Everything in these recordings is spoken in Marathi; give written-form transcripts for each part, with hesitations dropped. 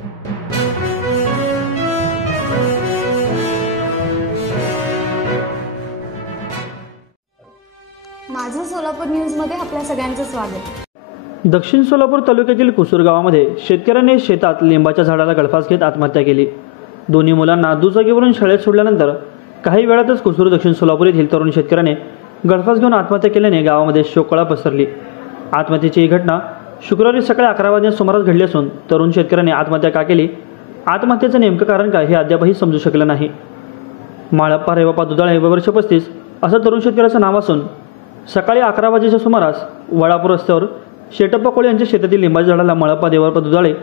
माझं सोलापूर न्यूजमध्ये आपल्या सगळ्यांचं स्वागत। दक्षिण सोलापूर तालुक्यातील कुसूर गावामध्ये शेतकऱ्याने शेतात लिंबाच्या झाडाला गळफास घेत आत्महत्या केली। दोन्ही मुलांना दुचाकीवरून शाळेत सोडल्यानंतर काही वेळातच कुसूर दक्षिण सोलापूर येथील तरुण शेतकऱ्याने गळफास घेऊन आत्महत्या केल्याने गावामध्ये शोककळा पसरली। आत्महत्येची ही घटना शुक्रवारी सकाळी 11 वाजण्याच्या सुमारास घडली असून तरुण शेतकऱ्याने आत्महत्या का केली, आत्महत्येचं नेमकं कारण काय हे अद्यापही समजू शकलं नाही। माळप्पा रेवाप्पा दुधाळे वर्ष 35 असं तरुण शेतकऱ्याचं नाव असून सकाळी 11 वाजेच्या सुमारास वडापूर रस्त्यावर शेटप्पा कोळे यांच्या शेतातील लिंबाच्या झाडाला माळप्पा रेवाप्पा दुधाळे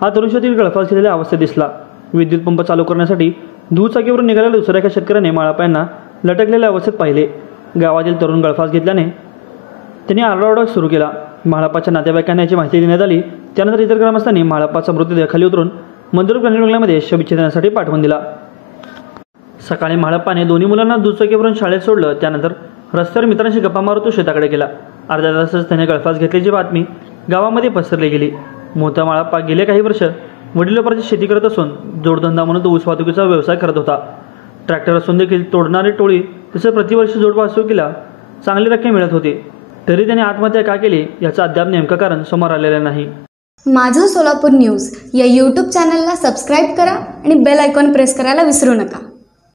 हा तरुण शेतकरी गळफास घेतलेल्या अवस्थेत दिसला। विद्युत पंप चालू करण्यासाठी दुचाकीवरून निघालेल्या दुसऱ्या एका शेतकऱ्याने माळप्पा यांना लटकलेल्या अवस्थेत पाहिले। गावातील तरुण गळफास घेतल्याने त्यांनी आरडाओरडा सुरू केला। माळप्पाच्या नातेवाईकांना याची माहिती देण्यात आली। त्यानंतर इतर ग्रामस्थांनी माळप्पाचा मृतदेह खाली उतरून मंदिर प्राणी रुग्णालयामध्ये शवविच्छेदनासाठी पाठवून दिला। सकाळी माळप्पाने दोन्ही मुलांना दुचाकीवरून शाळेत सोडलं। त्यानंतर रस्त्यावर मित्रांशी गप्पा मारत तो शेताकडे गेला। अर्ध्या तासातच त्याने गळफास घेतल्याची बातमी गावामध्ये पसरली गेली। मोठा माळप्पा गेले काही वर्ष वडिलोपार्जित शेती करत असून जोडधंदा म्हणून तो ऊस वाहतुकीचा व्यवसाय करत होता। ट्रॅक्टर असून देखील तोडणारी टोळी तसेच प्रतिवर्षी जोड वाहतुकीला चांगली रक्कम मिळत होती, तरी त्याने आत्महत्या का केली याचं अद्याप नेमकं कारण समोर आलेलं नाही। माझं सोलापूर न्यूज या यूट्यूब चॅनलला सबस्क्राईब करा आणि बेल आयकॉन प्रेस करायला विसरू नका।